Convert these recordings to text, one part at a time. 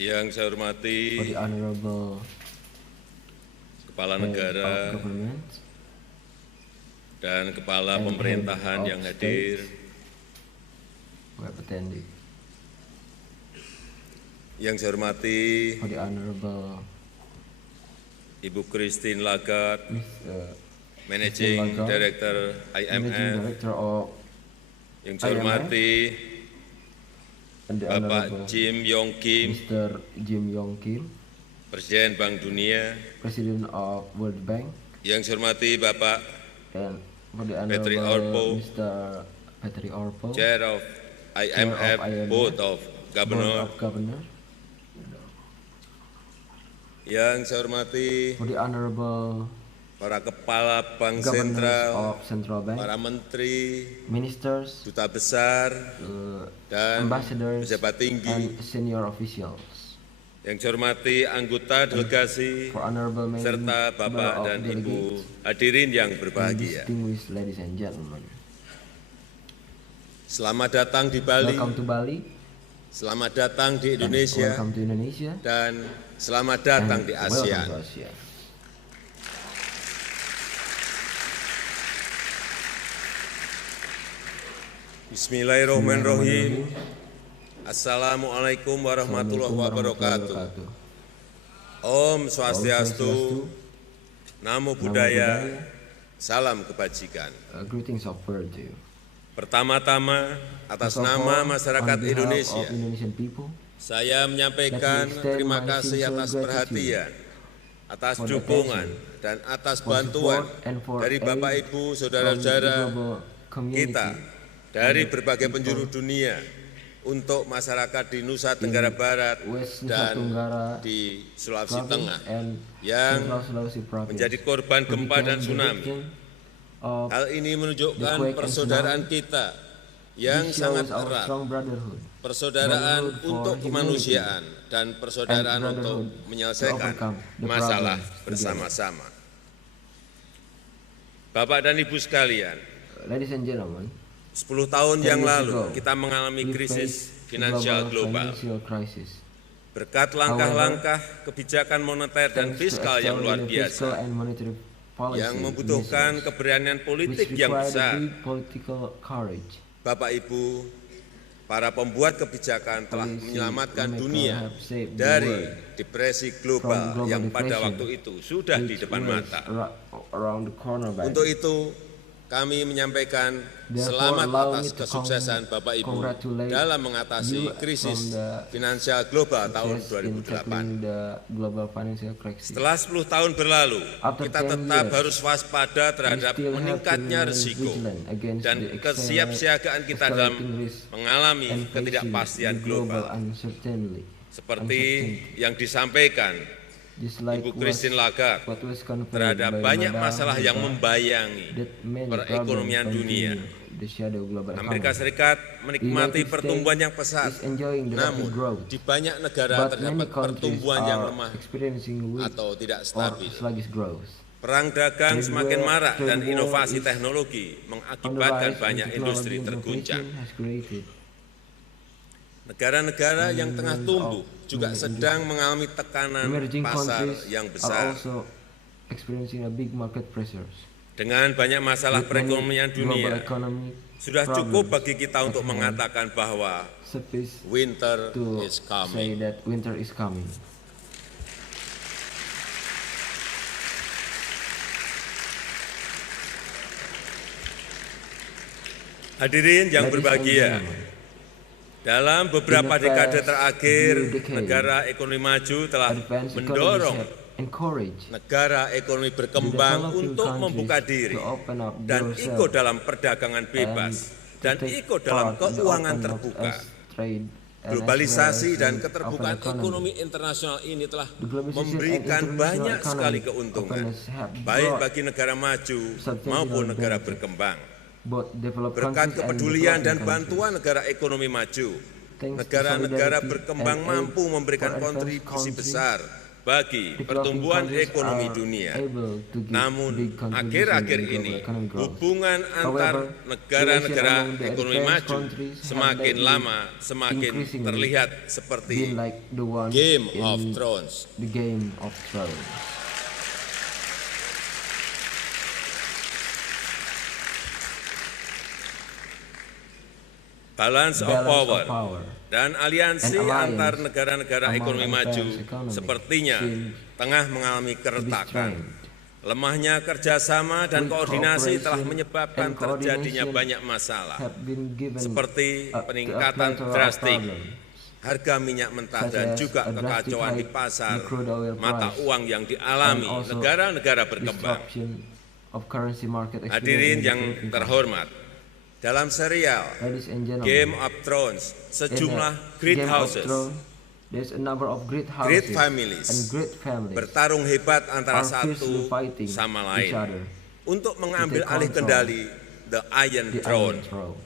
Yang saya for hormati the Honorable Kepala Head of Negara Government dan Kepala and Pemerintahan Head yang of hadir, State who have attended, yang saya hormati for the Honorable Ibu Christine Lagarde, Miss Managing Lagarde, Director Managing IMF, Director of yang saya hormati and the Bapak Honorable Jim Yong Kim, Mr. Jim Yong Kim, Presiden Bank Dunia, President of World Bank, yang saya hormati Bapak and for the Petri Honorable Orpo, Mr. Petri Orpo, Chair of IMF, Board of Governors, yang saya hormati for the Honorable para Kepala Bank Governors Sentral, of Central Bank, para Menteri, Ministers, Duta Besar, dan Ambassadors, pejabat tinggi, and senior officials, yang saya hormati anggota delegasi, for Honorable serta Member Bapak of dan Ibu Delegates, hadirin yang and berbahagia. distinguished ladies and gentlemen. Selamat datang di Bali, Welcome to Bali, selamat datang di and Indonesia, welcome to Indonesia, dan selamat datang and di welcome ASEAN. to Asia. Bismillahirrahmanirrahim. Assalamualaikum warahmatullahi wabarakatuh. Om Swastiastu, Namo Buddhaya, Salam Kebajikan. Greetings of birth to you. Pertama-tama, atas First of nama all, masyarakat on behalf Indonesia, of Indonesian people, saya menyampaikan Let me extend terima my kasih sincere atas gratitude perhatian, atas for the dukungan, dan atas for bantuan support and for dari aid Bapak Ibu, from the saudara-saudara global community kita dari and the berbagai people penjuru dunia untuk masyarakat di Nusa Tenggara Barat West Nusa dan Tenggara di Sulawesi Province Tengah and yang Central Sulawesi Province menjadi korban who gempa dan became the tsunami. victim of Hal ini the menunjukkan quake and persaudaraan tsunami. kita yang This sangat shows our erat, strong brotherhood, persaudaraan brotherhood for untuk humanity, kemanusiaan dan persaudaraan and untuk brotherhood to menyelesaikan overcome the masalah problems bersama-sama. Bapak dan Ibu sekalian, Ladies and gentlemen, 10 tahun 10 yang years lalu ago, kita mengalami we krisis faced finansial global. financial crisis. Berkat langkah-langkah kebijakan moneter dan Thanks to fiskal yang luar extraordinary fiscal biasa and monetary policy yang membutuhkan measures, keberanian which politik yang required besar, deep political courage. Bapak Ibu, para pembuat kebijakan telah Policy menyelamatkan maker dunia have saved the dari world depresi from global global yang pada depression, waktu itu sudah di which depan was mata. around the corner by Untuk then. itu, kami menyampaikan Therefore, selamat allow atas me to kesuksesan Bapak Ibu congratulate dalam mengatasi you krisis from the finansial global tahun success in 2008. tackling the global financial crisis. Setelah 10 tahun berlalu, After kita 10 tetap years, harus waspada terhadap still have to meningkatnya remain risiko vigilant against dan the kesiapsiagaan kita dalam escalating risk mengalami and facing ketidakpastian the global global. uncertainty. Seperti yang disampaikan Just like Ibu Christine Lagarde what was conveyed terhadap by banyak Madam masalah yang Lagarde, membayangi that many perekonomian problems dunia. continue the shadow global Amerika economy. Serikat menikmati United pertumbuhan States yang pesat, is enjoying the rapid namun growth, di banyak negara but many terdapat countries pertumbuhan yang are lemah experiencing weak atau tidak or stabil. sluggish growth. Perang dagang Trade semakin war- marak dan trade war inovasi is teknologi On the mengakibatkan rise, and banyak technology industri innovation terguncang. has created Negara-negara yang tengah tumbuh juga Millions of sedang mengalami tekanan emerging pasar countries yang are besar. also experiencing a big market pressures. Dengan banyak masalah With many perekonomian global dunia, economic sudah cukup problems bagi kita untuk at hand, mengatakan bahwa suffice winter to is say coming. that winter is coming. Hadirin yang Ladies and berbahagia, gentlemen, dalam beberapa In the dekade past terakhir, few decades, negara ekonomi maju telah advanced mendorong economies have encouraged negara ekonomi berkembang developing untuk countries membuka diri to open up dan themselves ikut dalam perdagangan bebas and dan to take ikut dalam part in the keuangan open up terbuka. as trade and Globalisasi as well as dan in keterbukaan open ekonomi internasional ini telah The globalization and memberikan international banyak economic sekali keuntungan, openness have baik brought bagi negara maju substantial maupun negara benefit. berkembang. both developed Berkat countries and kepedulian dan developing bantuan countries. negara ekonomi maju, Thanks to negara-negara solidarity berkembang and aid mampu memberikan for advanced kontribusi countries besar bagi Developing pertumbuhan countries ekonomi are dunia. able to give Namun big contribution akhir-akhir in global ini economic growth. hubungan antar However, negara-negara relation among the ekonomi advanced maju countries have semakin lately lama semakin increasingly terlihat been seperti like the one Game in of Thrones. the Game of Thrones. Balance of power dan aliansi and alliance antar negara-negara among ekonomi maju advanced economies sepertinya seems tengah mengalami to be keretakan. strained. Lemahnya kerjasama dan With koordinasi telah cooperation menyebabkan and terjadinya coordination banyak masalah, have been given seperti to a peningkatan plethora of drastik problems, harga minyak mentah such dan as juga a drastic kekacauan di hike pasar in crude oil mata price uang yang and dialami also negara-negara berkembang. disruption of currency market experience Hadirin in the yang Philippines. terhormat, dalam serial Ladies and gentlemen, Game of Thrones, sejumlah great Game of houses, Thrones, there's a number of great houses great families and great families bertarung hebat antara are fiercely satu fighting sama each lain other untuk mengambil take alih control kendali The Iron the Throne. Iron Throne.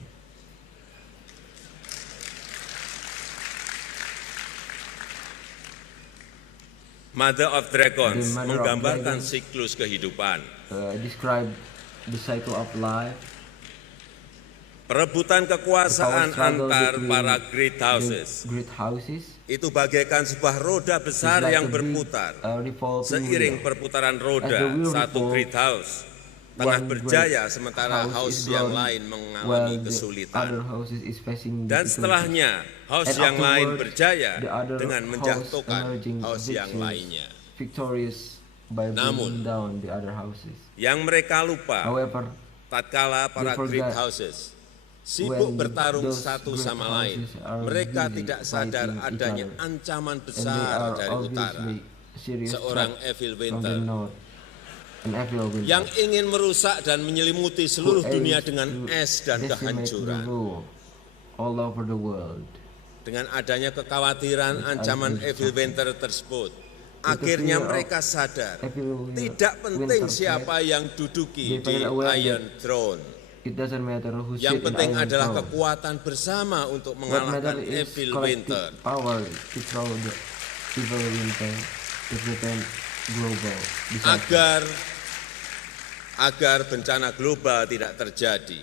Mother of Dragons The Mother of menggambarkan Dragons siklus kehidupan. Describe the cycle of life, Perebutan the kekuasaan power struggle antar between para great the houses great houses. itu bagaikan sebuah roda It's besar like yang a big, berputar. revolving Seiring wheel. perputaran As roda, the wheel satu revolves, great house tengah one berjaya great sementara house house is yang growing, lain while mengalami the kesulitan. other houses is facing Dan difficulties. setelahnya, house And yang lain afterwards, berjaya the other dengan house menjatuhkan emerging house yang lainnya. victorious by Namun, bringing down the other houses. Yang mereka lupa, However, tatkala para they great forget houses sibuk when bertarung those satu great sama lain, houses are mereka busy tidak sadar fighting each adanya other, ancaman and they besar are dari utara, obviously serious seorang threat Evil from the Winter north, an evil winter yang ingin merusak dan menyelimuti who seluruh aims dunia to dengan es dan decimate the kehancuran. rule all over the world. Dengan adanya kekhawatiran ancaman Evil Winter tersebut, akhirnya mereka sadar Evil tidak penting winter siapa yang duduki They di find a way Iron Throne. It doesn't matter who Yang sit in penting Iron adalah Throne. kekuatan bersama untuk What matter mengalahkan is Evil collective Winter. power to throw the evil winter to prevent global disaster. Agar bencana global tidak terjadi,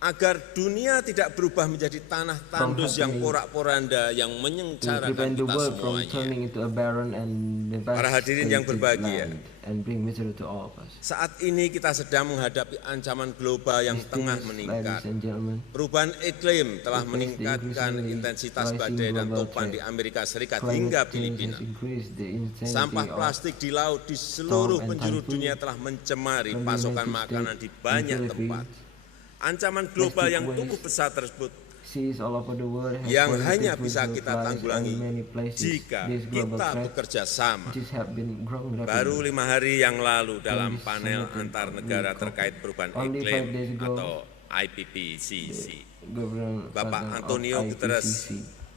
agar dunia tidak berubah menjadi tanah tandus yang happening, porak-poranda yang To menyengsarakan prevent the kita world from semuanya. turning into a barren and Para hadirin yang devastated berbahagia, land and bring misery to all of us. Saat ini kita sedang menghadapi ancaman global yang tengah Distinguished meningkat. ladies and gentlemen, Perubahan iklim telah We face the meningkatkan increasingly intensitas rising badai dan global topan threat. di Amerika Serikat climate hingga change Filipina. has increased the intensity Sampah of plastik di laut di seluruh and penjuru typhoon dunia telah mencemari from the pasokan United makanan States di and banyak Philippines. tempat. Ancaman global Plastic yang waste tumbuh besar tersebut seas all over the world has yang positive hanya bisa ripple kita effects tanggulangi on many places. jika This global kita threat bekerja sama. which have been growing Baru rapidly. 5 hari yang lalu dalam This panel summit antar will negara be terkait perubahan only iklim 5 days ago, atau IPPCC. Governor Bapak President Antonio of Guterres, IPCC,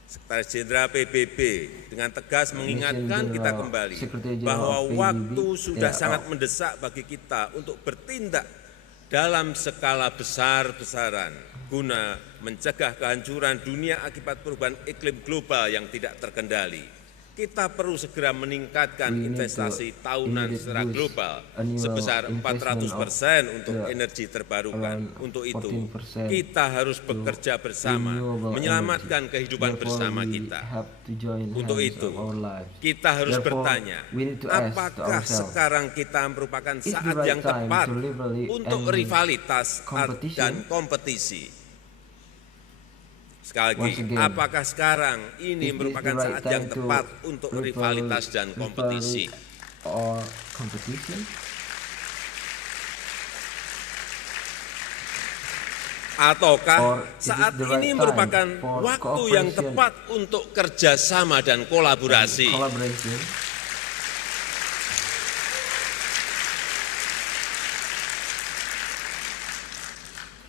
Sekretaris Jenderal PBB, dengan tegas mengingatkan kita General, kembali Secretary General bahwa of PBB, waktu sudah ya, sangat mendesak bagi kita untuk bertindak dalam skala besar-besaran guna mencegah kehancuran dunia akibat perubahan iklim global yang tidak terkendali. Kita perlu segera meningkatkan We need investasi to tahunan immediate secara boost global annual sebesar investment 400% untuk the energi terbarukan. around Untuk itu, 14% kita harus bekerja bersama renewable menyelamatkan energy. kehidupan Therefore, bersama we kita. have to join Untuk hands itu, of our lives. kita harus Therefore, bertanya, we need to ask to apakah ourselves, sekarang kita merupakan is the saat right yang time tepat to liberally untuk end rivalitas competition? dan kompetisi? Sekali lagi, Once again, apakah sekarang ini is this merupakan the right saat yang time to tepat untuk rivalitas dan kompetisi? Or competition? Ataukah Or is saat it the right ini time merupakan for waktu yang cooperation tepat untuk kerjasama dan kolaborasi? Collaboration.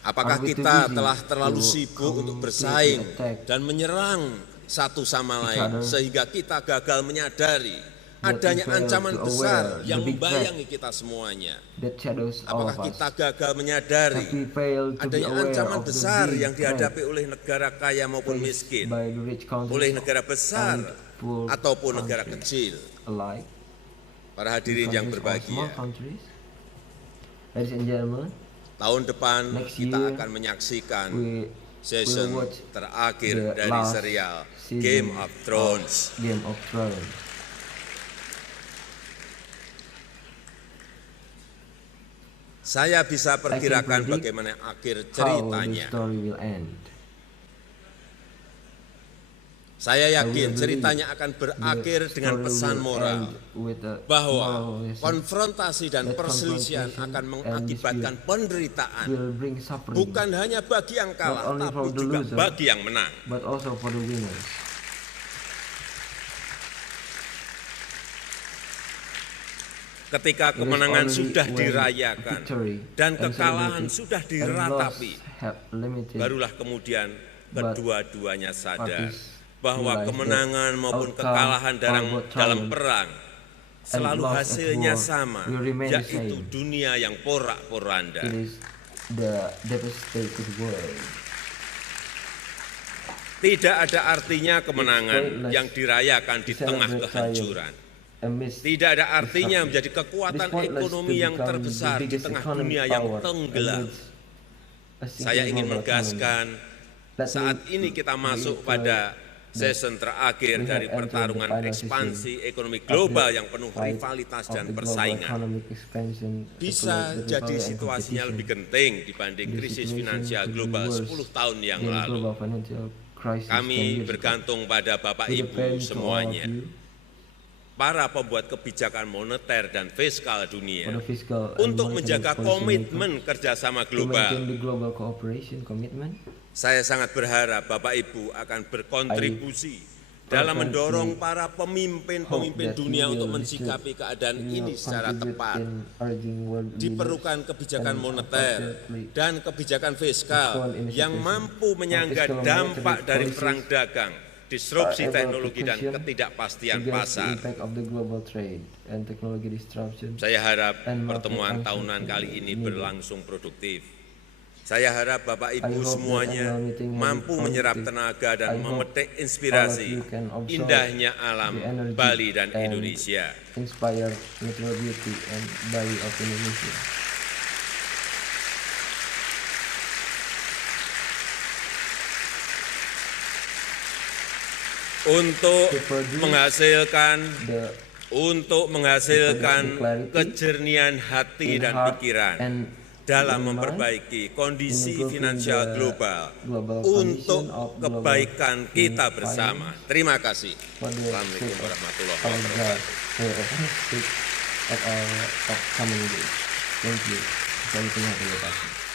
Apakah Are we too kita busy telah terlalu to sibuk untuk completely bersaing attack dan menyerang satu sama each lain other sehingga kita gagal menyadari that adanya we fail ancaman to besar aware the yang big threat membayangi kita semuanya? that shadows all Apakah of us? kita gagal menyadari Have we failed to be adanya aware ancaman of the besar big yang dihadapi threat oleh negara kaya maupun faced miskin, by the rich countries oleh negara besar and poor ataupun negara countries kecil? alike? Para hadirin yang countries or berbahagia, small countries. Ladies and gentlemen, tahun depan next kita year akan menyaksikan we season will watch terakhir the dari last serial season Game of Thrones. Game of Thrones. Saya bisa perkirakan predict bagaimana akhir How the ceritanya. story will end. Saya I yakin will ceritanya believe akan The berakhir dengan story pesan will moral end with a bahwa moral lesson konfrontasi dan that perselisihan confrontation akan and mengakibatkan dispute penderitaan will bring suffering, bukan hanya bagi yang kalah, Not only tapi for the juga loser, bagi yang menang. but also for the winners. Ketika It is kemenangan only sudah when dirayakan victory dan and kekalahan celebrated sudah and diratapi, loss have limited, barulah kemudian but kedua-duanya sadar parties bahwa realize kemenangan that maupun outcome kekalahan dalam or dalam triumph perang selalu loss at hasilnya war sama, will remain the yaitu same. dunia yang porak-poranda. It is the devastated world. Tidak ada artinya kemenangan pointless yang dirayakan di to tengah celebrate kehancuran. Amidst Tidak ada artinya suffering. menjadi kekuatan It is pointless ekonomi to yang become terbesar the di biggest tengah economic dunia yang power tenggelam. amidst a single Saya ingin global menegaskan, economy. Let saat me ini kita masuk pada season terakhir we have dari entered the pertarungan final ekspansi season ekonomi of global the yang penuh fight rivalitas of dan the global persaingan. economic expansion, Bisa the jadi rivalry and situasinya competition. lebih genting dibanding The krisis situation finansial could be global worse 10 tahun yang than lalu. global financial crisis 10 Kami years ago. bergantung pada Bapak We Ibu depend to all of semuanya, you para pembuat kebijakan moneter dan fiskal for dunia, the fiscal and untuk monetary menjaga policy komitmen kerjasama maker to maintain global. the global cooperation commitment. Saya sangat berharap Bapak Ibu akan berkontribusi dalam mendorong para pemimpin-pemimpin dunia untuk mensikapi keadaan ini secara tepat. Diperlukan kebijakan moneter dan kebijakan fiskal yang mampu menyangga dampak dari perang dagang, disrupsi teknologi dan ketidakpastian pasar. Saya harap pertemuan tahunan kali ini berlangsung produktif. Saya harap Bapak Ibu semuanya mampu menyerap tenaga dan memetik inspirasi indahnya alam Bali dan Indonesia. Inspire natural beauty and Bali of Indonesia. Untuk menghasilkan clarity kejernihan hati in dan heart pikiran and dalam in mind, memperbaiki kondisi improving finansial the global global untuk condition of global kebaikan kita finance bersama. Terima kasih. for the Assalamualaikum sake of warahmatullahi our God, wabarakatuh. for the sake of our upcoming days. Thank you. Sampai jumpa di lokasi.